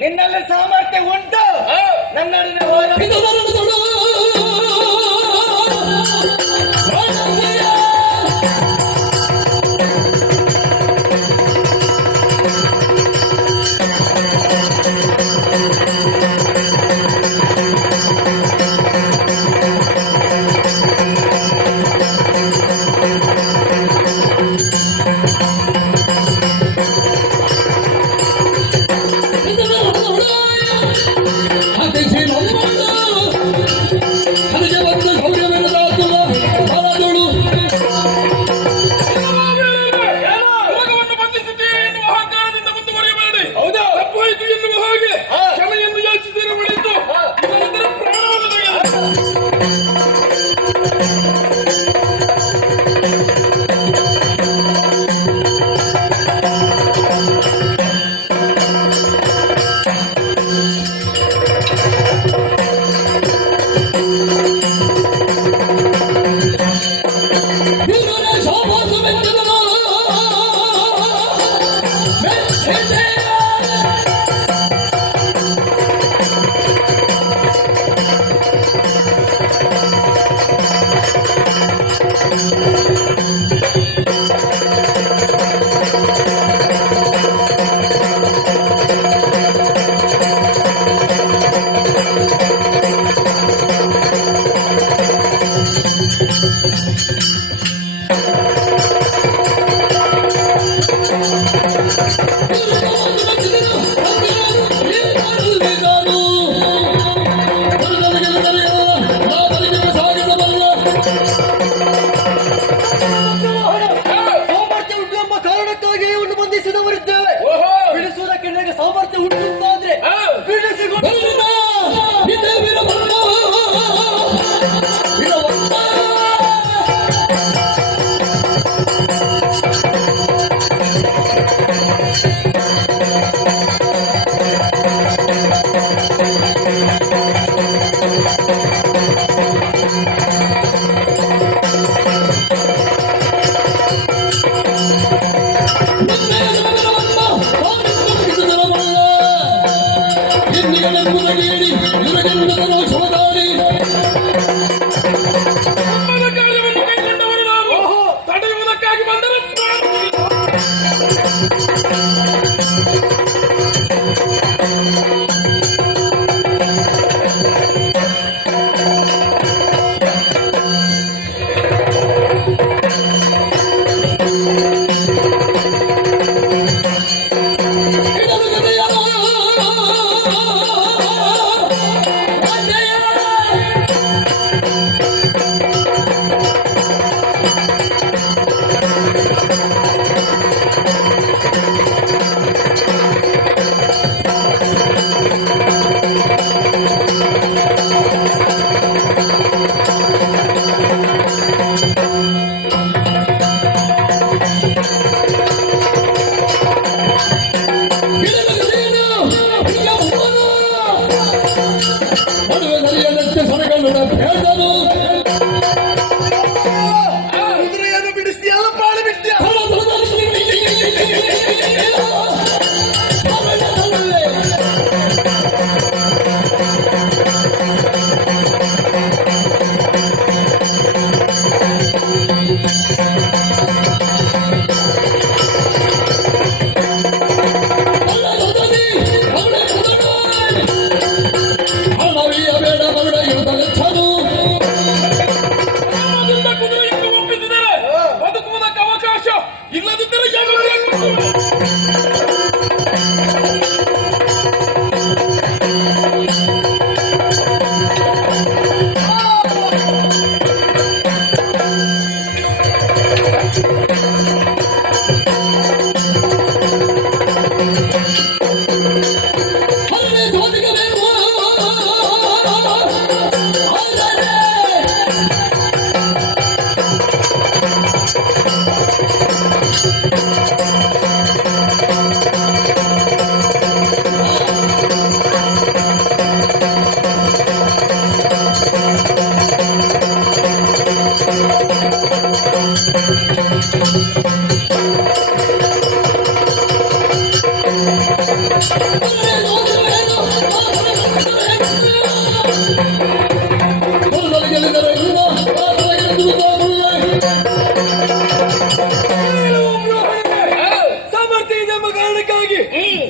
ನಿನ್ನಲ್ಲಿ ಸಾಮರ್ಥ್ಯ ಉಂಟು ನನ್ನೊಡನೆ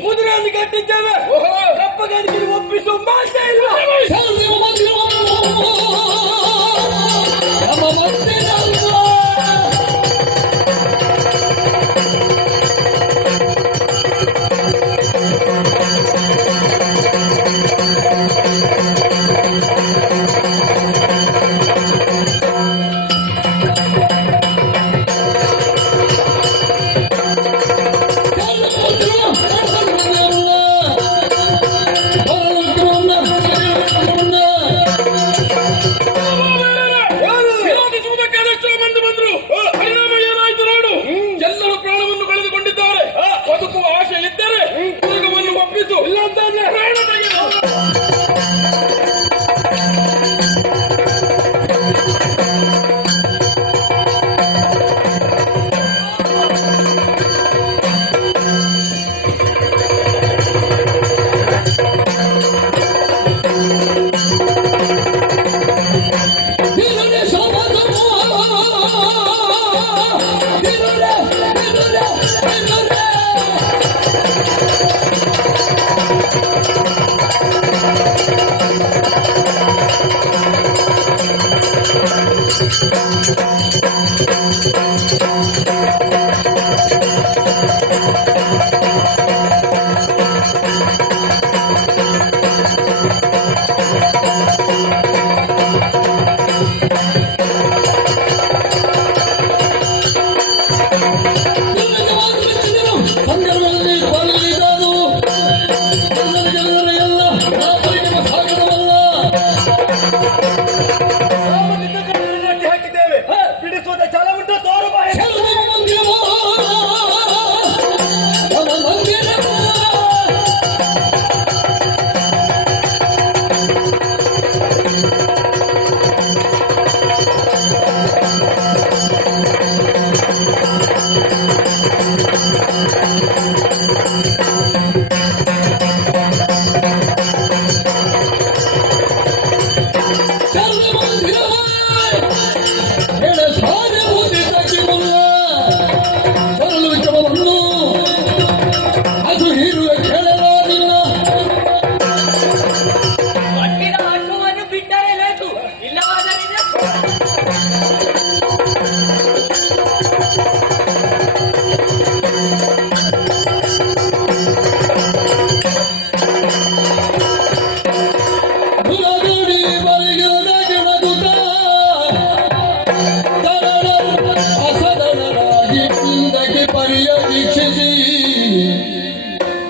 ಕುದುರೆಯನ್ನು ಕಟ್ಟಿದ್ದೇವೆ. ಕಪ್ಪಗಾಡಿಗೆ ಒಪ್ಪಿಸುವ ಮಾತೇ ಇಲ್ಲ.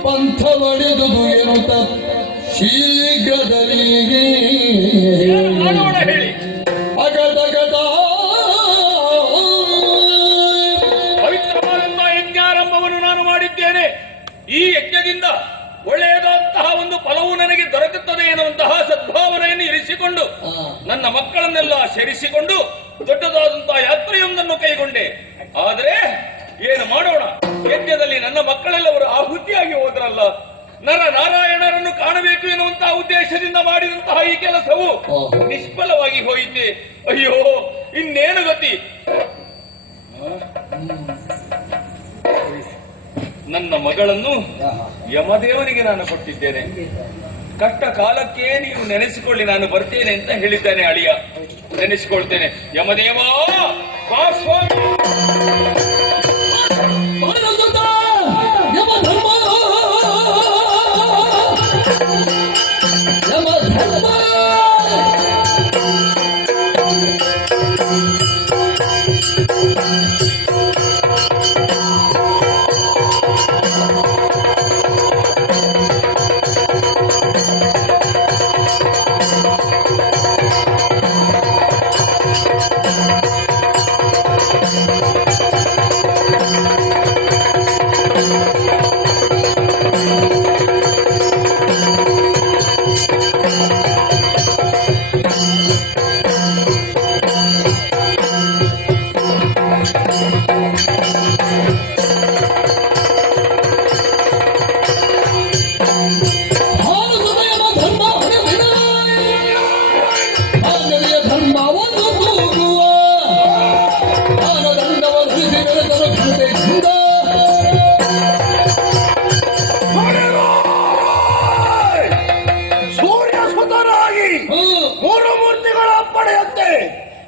ಪಂಥವಡೆದುದು ಎನ್ನುತ್ತ ಶೀಘ್ರದಲ್ಲಿ ಅಗದಗದ ಪವಿತ್ರವಾದಂತಹ ಯಜ್ಞಾರಂಭವನ್ನು ನಾನು ಮಾಡಿದ್ದೇನೆ. ಈ ಯಜ್ಞದಿಂದ ಒಳ್ಳೆಯದಾದಂತಹ ಒಂದು ಫಲವು ನನಗೆ ದೊರಕುತ್ತದೆ ಎನ್ನುವಂತಹ ಸದ್ಭಾವನೆಯನ್ನು ಇರಿಸಿಕೊಂಡು ನನ್ನ ಮಕ್ಕಳನ್ನೆಲ್ಲ ಸೇರಿಸಿಕೊಂಡು ದೊಡ್ಡದಾದಂತಹ ಯಾತ್ರೆಯೊಂದನ್ನು ಕೈಗೊಂಡೆ. ಆದರೆ ಏನು ಮಾಡೋಣ, ಯಜ್ಞದಲ್ಲಿ ನನ್ನ ಮಕ್ಕಳೆಲ್ಲವರು ಆಹುತಿಯಾಗಿ ಹೋದ್ರಲ್ಲ. ನರ ನಾರಾಯಣರನ್ನು ಕಾಣಬೇಕು ಎನ್ನುವಂತಹ ಉದ್ದೇಶದಿಂದ ಮಾಡಿದಂತಹ ಈ ಕೆಲಸವು ನಿಷ್ಫಲವಾಗಿ ಹೋಯಿತೆ. ಅಯ್ಯೋ, ಇನ್ನೇನು ಗತಿ? ನನ್ನ ಮಗಳನ್ನು ಯಮದೇವನಿಗೆ ನಾನು ಕೊಟ್ಟಿದ್ದೇನೆ. ಕಷ್ಟ ಕಾಲಕ್ಕೆ ನೀವು ನೆನೆಸಿಕೊಳ್ಳಿ, ನಾನು ಬರ್ತೇನೆ ಅಂತ ಹೇಳಿದ್ದಾನೆ ಅಳಿಯ. ನೆನೆಸಿಕೊಳ್ತೇನೆ. ಯಮದೇವ ಬಾ ಸ್ವಾಮಿ.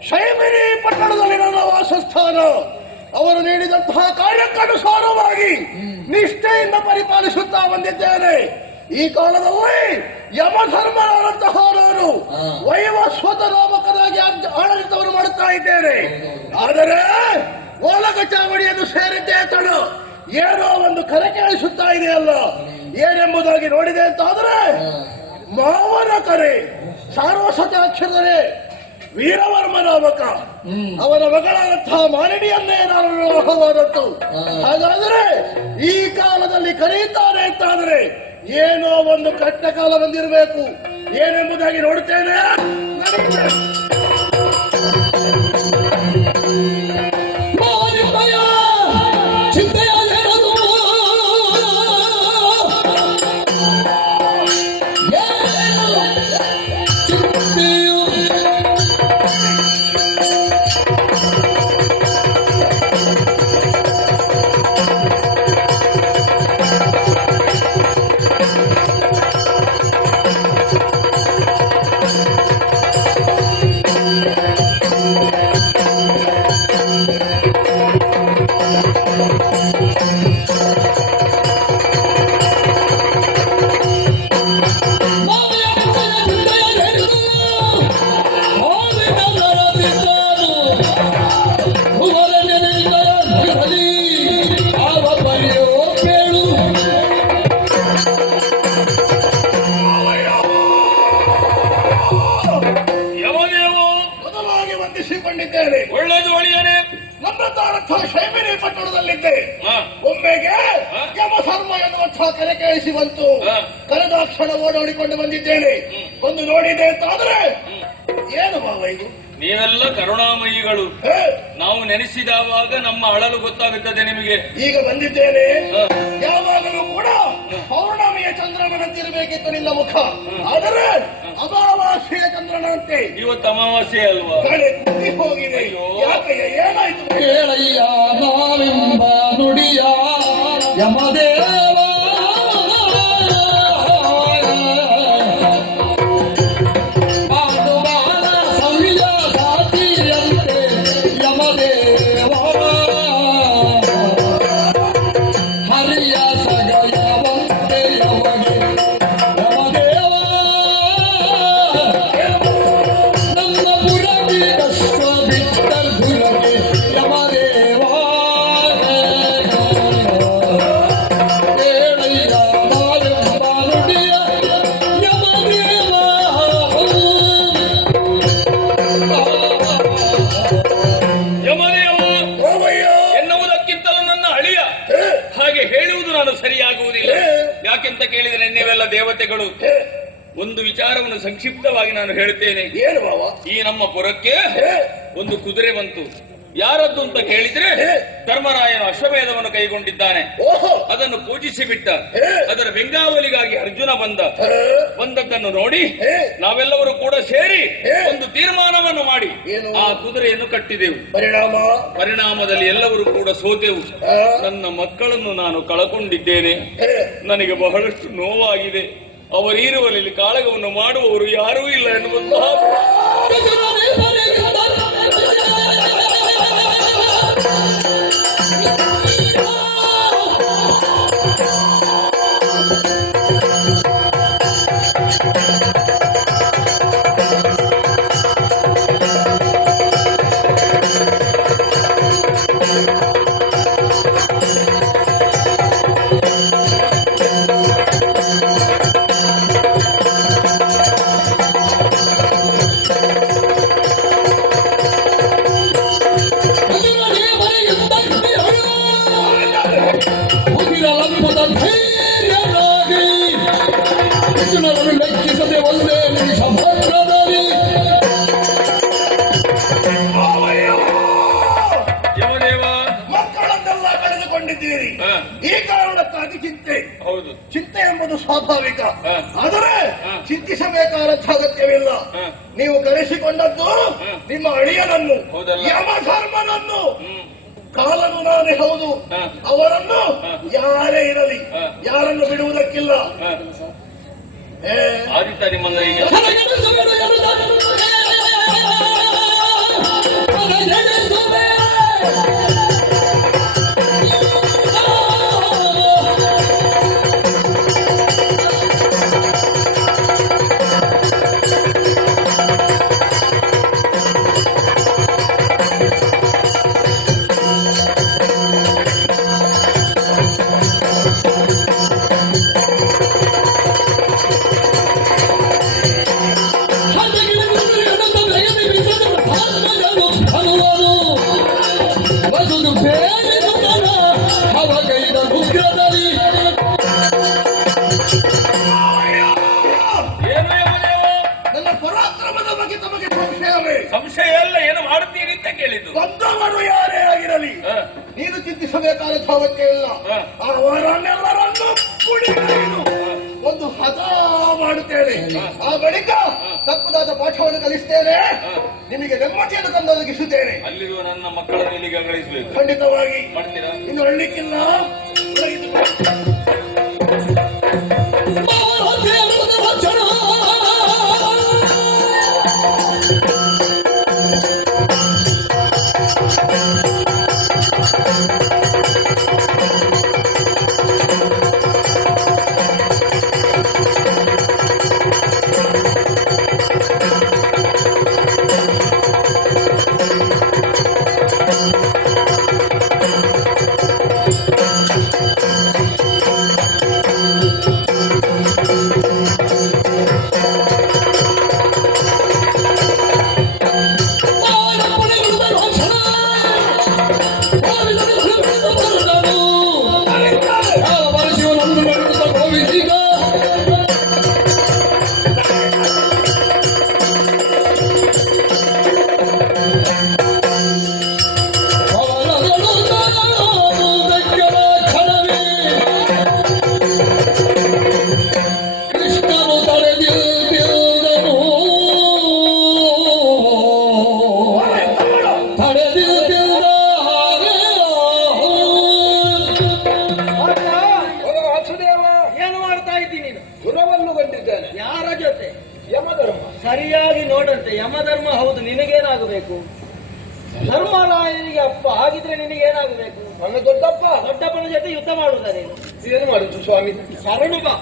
ಶೈಮಿನಿ ಪಟ್ಟಣದಲ್ಲಿ ನನ್ನ ವಾಸಸ್ಥಾನ. ಅವರು ನೀಡಿದಂತಹ ಕಾರ್ಯಕ್ಕನುಸಾರವಾಗಿ ನಿಷ್ಠೆಯಿಂದ ಪರಿಪಾಲಿಸುತ್ತಾ ಬಂದಿದ್ದೇನೆ. ಈ ಕಾಲದಲ್ಲಿ ಯಮಧರ್ಮನಾದಂತಹ ನಾನು ವೈವಸ್ವತ ನಾಮಕನಾಗಿ ಆಡಳಿತವನ್ನು ಮಾಡುತ್ತಾ ಇದ್ದೇನೆ. ಆದರೆ ಓಲಗ ಚಾವಡಿಯನ್ನು ಸೇರಿದ್ದೇ ತಡ ಏನೋ ಒಂದು ಕರೆ ಕೇಳಿಸುತ್ತಾ ಇದೆಯಲ್ಲ, ಏನೆಂಬುದಾಗಿ ನೋಡಿದೆ ಅಂತಾದರೆ ಮಾವನ ಕರೆ ಸಾರ್ವಸತಾಕ್ಷರನೇ ವೀರವರ್ಮ ನಾಮಕ ಅವನ ಮಗಳಂತಹ ಮಾಲಿನಿಯನ್ನೇ ನಾನು ವಿವಾಹವಾದದ್ದು. ಹಾಗಾದರೆ ಈ ಕಾಲದಲ್ಲಿ ಕರೆಯುತ್ತಾನೆ ಅಂತಾದರೆ ಏನೋ ಒಂದು ಕಟ್ಟ ಕಾಲ ಬಂದಿರಬೇಕು. ಏನೆಂಬುದಾಗಿ ನೋಡುತ್ತೇನೆ. ಒಳ್ಳೆಯದು ಒಳ್ಳೆಯನೇ. ನಮ್ರತಾರಥ ಶೈಮಿನಿ ಪಟ್ಟಣದಲ್ಲಿದ್ದೆ. ಒಮ್ಮೆಗೆ ಯಮಧರ್ಮ ಎನ್ನುವಂತಹ ಕರೆ ಕೇಳಿಸಿ ಬಂತು. ಕರೆದಾಕ್ಷಣ ಓಡಾಡಿಕೊಂಡು ಬಂದಿದ್ದೇನೆ. ಒಂದು ನೋಡಿದೆ ಅಂತಾದ್ರೆ ಏನು ಭಾವ ಇದು? ನೀವೆಲ್ಲ ಕರುಣಾಮಯಿಗಳು. ನಾವು ನೆನೆಸಿದವಾಗ ನಮ್ಮ ಅಳಲು ಗೊತ್ತಾಗುತ್ತದೆ ನಿಮಗೆ. ಈಗ ಬಂದಿದ್ದೇನೆ. ಯಾವಾಗಲೂ ಕೂಡ ಪೌರ್ಣಮಿಯ ಚಂದ್ರನಂತಿರಬೇಕಿತ್ತು ನಿನ್ನ ಮುಖ. ಆದರೆ ಅಮಾವಾಸ್ಯೆಯ ಚಂದ್ರನಂತೆ ಇವತ್ತು ಅಮಾವಾಸ್ಯೆ ಅಲ್ವಾ? ಹೋಗಿದೆ. ಯಾಕಯ್ಯ, ಏನಾಯ್ತು? ಕೇಳಯ್ಯ ನಾವೆಂಬ ನುಡಿಯ ಯಮದೇವ ಯಾಕೆಂತ ಕೇಳಿದರೆ ನೀವೆಲ್ಲ ದೇವತೆಗಳು. ಒಂದು ವಿಚಾರವನ್ನು ಸಂಕ್ಷಿಪ್ತವಾಗಿ ನಾನು ಹೇಳ್ತೇನೆ. ಏನು ಬಾವ? ಈ ನಮ್ಮ ಪುರಕ್ಕೆ ಒಂದು ಕುದುರೆ ಬಂತು. ಯಾರದ್ದು ಅಂತ ಕೇಳಿದ್ರೆ ಧರ್ಮರಾಯನು ಅಶ್ವಮೇಧವನ್ನು ಕೈಗೊಂಡಿದ್ದಾನೆ. ಅದನ್ನು ಪೂಜಿಸಿ ಬಿಟ್ಟ. ಅದರ ಬೆಂಗಾವಲಿಗಾಗಿ ಅರ್ಜುನ ಬಂದದ್ದನ್ನು ನೋಡಿ ನಾವೆಲ್ಲರೂ ಕೂಡ ಸೇರಿ ಒಂದು ತೀರ್ಮಾನವನ್ನು ಮಾಡಿ ಆ ಕುದುರೆಯನ್ನು ಕಟ್ಟಿದೆವು. ಪರಿಣಾಮದಲ್ಲಿ ಎಲ್ಲರೂ ಕೂಡ ಸೋತೆವು. ನನ್ನ ಮಕ್ಕಳನ್ನು ನಾನು ಕಳಕೊಂಡಿದ್ದೇನೆ. ನನಗೆ ಬಹಳಷ್ಟು ನೋವಾಗಿದೆ. ಅವರಿರುವಲ್ಲಿ ಕಾಳಗವನ್ನು ಮಾಡುವವರು ಯಾರೂ ಇಲ್ಲ ಎನ್ನುವಂತಹ ಲೆಕ್ಕಿಸದೆ ಒಂದೇ ನಿಮಿಷ ಭದ್ರದಲ್ಲಿ ಮಕ್ಕಳನ್ನೆಲ್ಲ ಕಳೆದುಕೊಂಡಿದ್ದೀರಿ. ಈ ಕಾರಣಕ್ಕಾಗಿ ಚಿಂತೆ. ಹೌದು, ಚಿಂತೆ ಎಂಬುದು ಸ್ವಾಭಾವಿಕ. ಆದರೆ ಚಿಂತಿಸಬೇಕಾದಂತಹ ಅಗತ್ಯವಿಲ್ಲ. ನೀವು ಕರೆಸಿಕೊಂಡದ್ದು ನಿಮ್ಮ ಅಳಿಯನನ್ನು, ಯಮಧರ್ಮನನ್ನು. ಕಾಲನು ನಾನೇ ಹೌದು. ಅವರನ್ನು ಯಾರೇ ಇರಲಿ, ಯಾರನ್ನು ಬಿಡುವುದಕ್ಕಿಲ್ಲ. ಆದಿತ್ಯ ನಿಮ್ಮನ್ನ ಈಗ ಸಂಶಯ ಎಲ್ಲ ಏನು ಮಾಡುತ್ತೀರಿ ಅಂತ ಕೇಳಿದ್ದು. ಬಂದವರು ಯಾರೇ ಆಗಿರಲಿ ನೀನು ಚಿಂತಿಸಬೇಕಾದ ಭಾವಕ್ಕೆ ಇಲ್ಲ. ಅವರನ್ನೆಲ್ಲರನ್ನು ಒಂದು ಹದ ಮಾಡುತ್ತೇನೆ. ಆ ಬಳಿಕ ತಕ್ಕದಾದ ಪಾಠವನ್ನು ಕಲಿಸ್ತೇನೆ. ನಿಮಗೆ ನೆಮ್ಮದಿಯನ್ನು ತಂದೊದಗಿಸುತ್ತೇನೆ. ಅಲ್ಲಿರುವ ನನ್ನ ಮಕ್ಕಳನ್ನು ಇಲ್ಲಿಗೆ ಕಳಿಸಬೇಕು. ಖಂಡಿತವಾಗಿ ಮಾಡ್ತೀರಾ? ಇನ್ನು ಅಳ್ಳಿಕ್ಕಿಲ್ಲ. ಸರಿಯಾಗಿ ನೋಡಂತೆ. ಯಮಧರ್ಮ ಹೌದು, ನಿನಗೇನಾಗಬೇಕು? ಧರ್ಮರಾಯನಿಗೆ ಅಪ್ಪ ಆಗಿದ್ರೆ ನಿನಗೇನಾಗಬೇಕು? ನನ್ನ ದೊಡ್ಡಪ್ಪ ದೊಡ್ಡಪ್ಪನ ಜೊತೆ ಯುದ್ಧ ಮಾಡುವುದ ನೀನು? ಏನು ಮಾಡುದು ಸ್ವಾಮಿ? ಶರಣು ಬಾ.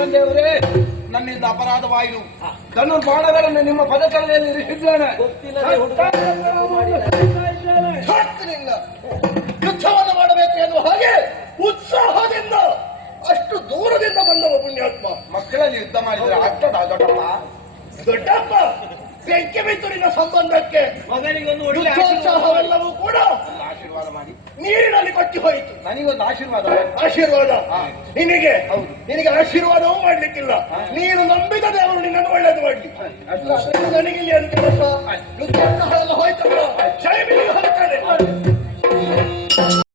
ತಂದೆಯವರೇ, ನನ್ನಿಂದ ಅಪರಾಧವಾಯಿತು. ನನ್ನ ಬಾಣಗಳನ್ನು ನಿಮ್ಮ ಪದಕಲೆಯಲ್ಲಿ ಇರಿಸಿದ್ದೇನೆ. ಯುದ್ಧವನ್ನು ಮಾಡಬೇಕು ಎನ್ನುವ ಹಾಗೆ ಉತ್ಸಾಹದಿಂದ ಅಷ್ಟು ದೂರದಿಂದ ಬಂದವ ಪುಣ್ಯಾತ್ಮ. ಮಕ್ಕಳಲ್ಲಿ ಯುದ್ಧ ಮಾಡಿದ್ರೆ ಆಗ್ತದ ದೊಡ್ಡಪ್ಪ? ಬೆಂಕಿ ಬಿತ್ತು ನಿನ್ನ ಸಂಬಂಧಕ್ಕೆ. ಮಗನಿಗೊಂದು ಯುದ್ಧೋತ್ಸಾಹವೆಲ್ಲವೂ ಕೂಡ ಆಶೀರ್ವಾದ ಮಾಡಿ ನೀರಿನಲ್ಲಿ ಕೊಚ್ಚಿ ಹೋಯಿತು. ನನಗೊಂದು ಆಶೀರ್ವಾದ. ಆಶೀರ್ವಾದ ನಿನಗೆ? ನಿನಗೆ ಆಶೀರ್ವಾದವೂ ಮಾಡ್ಲಿಕ್ಕಿಲ್ಲ. ನೀನು ನಂಬಿದ ದೇವರು ನಿನ್ನನ್ನು ಒಳ್ಳೇದು ಮಾಡ್ಲಿ. ನನಗೆ ಇಲ್ಲಿ ಅಂತ ಯುದ್ಧೋತ್ಸಾಹ ಎಲ್ಲ ಹೋಯ್ತಲ್ಲ. ಜೈ